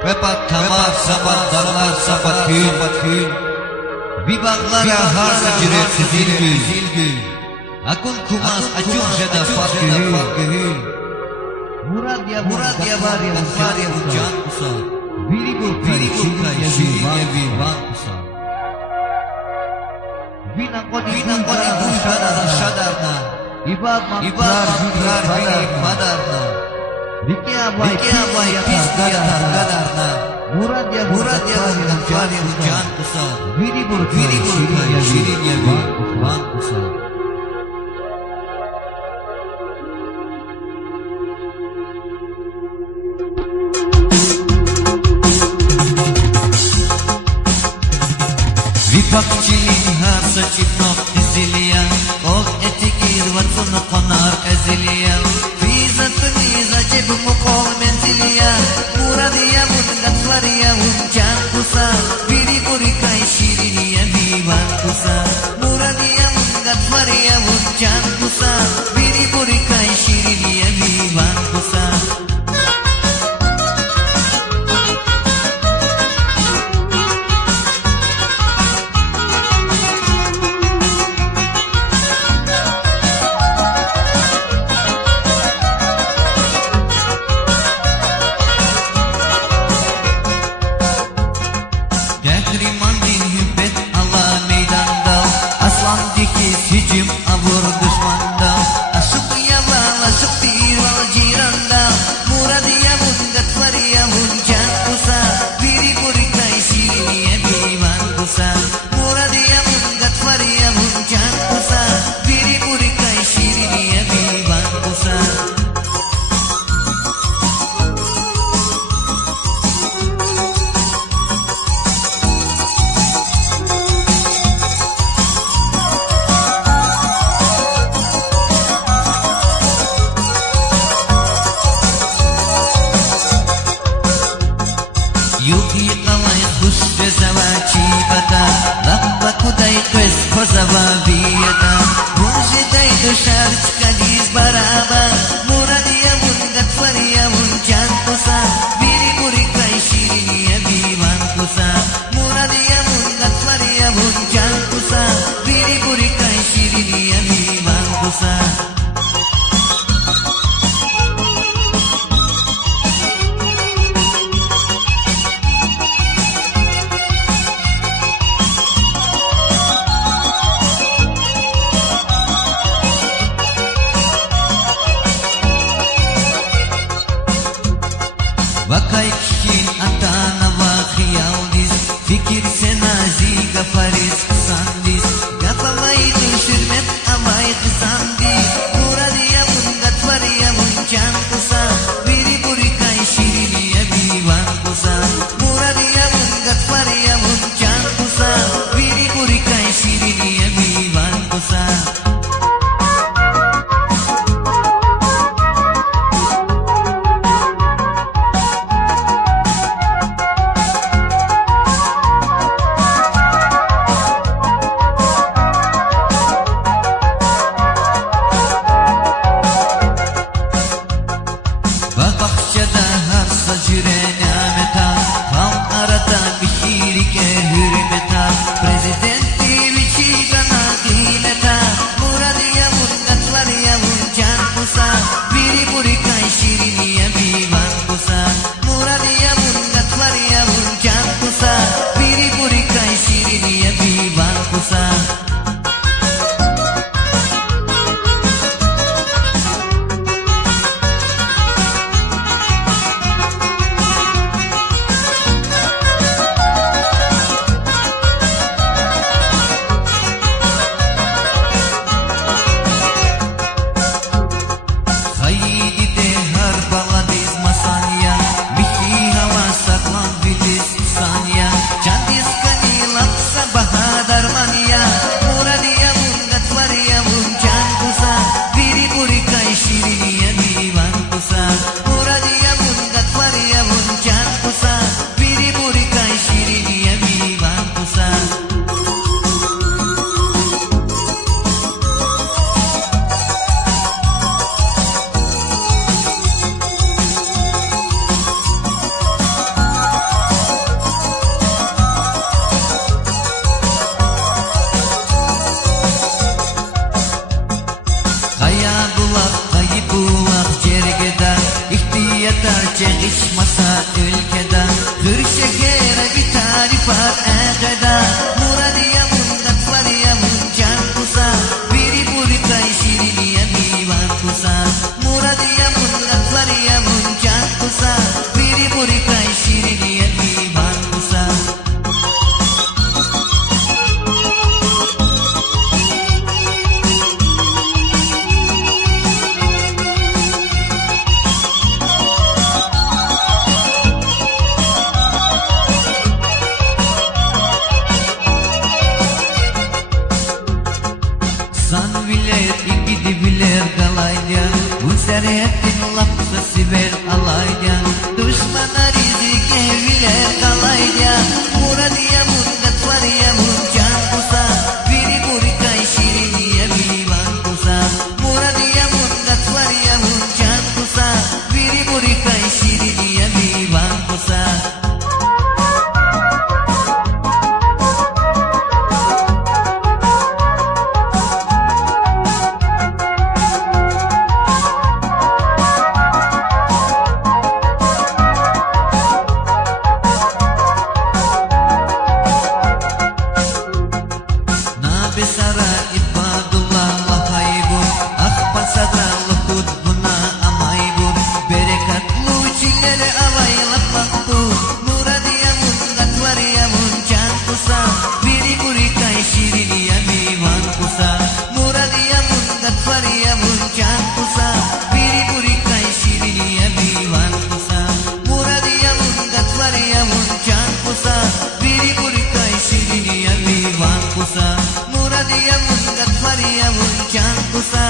Pepat tamar sabat darlar sabat kül Bibaklara harsa ciret zilgül Akun kumas acuk jada fakir Murad ya var ya can kusar Biri burkay şirin yevi van kusar Bina kodi shadarna Ibad makrar bini padarna Diki abay pis yatar kadarna Murad ya var ya can kusar Biri burkay şirin yevi van kusar Vipakçinin harsa çipnok diziliya Ol etikir vatını konar eziliya Fizatını cebumu kol menziliya Muradiya bungat variya uncan kusa Biri burikay şiriniya divan kusa Muradiya bungat variya uncan kusa Biri burikay şiriniya divan kusa Hicim avur düşmanda Aşık yalan aşık bir val ciranda Muradiya bungat variya huncan kusa Biri burikay şiriniye divan kusa Muradiya bungat variya huncan kusa Biri burikay şiriniye divan kusa Yuki kalay kuş cezavaçi bata Labba kuday kız kozava biyata Bunjiday dışar çıkadiz baraba Muradiya bungat variya uncan kusa Biri burikay şiriniye divan kusa Muradiya bungat variya uncan kusa Biri burikay şiriniye divan kusa Vakay kişin atana vakiyaldis Fikir senazi gafaris kusandis Gafamay düşürmet amay kısandis Muradiya bungat variya uncan kusa Biri burikay şiriniye divan kusa Muradiya bungat variya uncan kusa Biri burikay şiriniye divan kusa çekiş masa ülkede Kır şekere bir tarif var ekede Muradiye mundat variye muncan kusa Biri buri kay şiriniye divan kusa Muradiye mundat variye muncan kusa Biri buri kay şiriniye divan kusa San bilir, gidi bilir galayda Bu seriyetin lapsa siber alayda Düşmana rizik evliler galayda Muradiye mundat variye muncan kusa Biri buri kay şiriniye bivan kusa Muradiye mundat variye muncan kusa Biri buri kay şiriniye bivan kusa Besara ibadullah lahaybun Akbal sadralı kutbuna amaybun Berekatlu çilere alaylat makbul Muradiye mundat variye muncan kusa Biri buri kay şiriniye divan kusa Muradiye mundat variye muncan kusa Biri buri kay şiriniye divan kusa Muradiye mundat variye muncan kusa Biri buri kay şiriniye divan kusa Muradiye mundat variye muncan kusa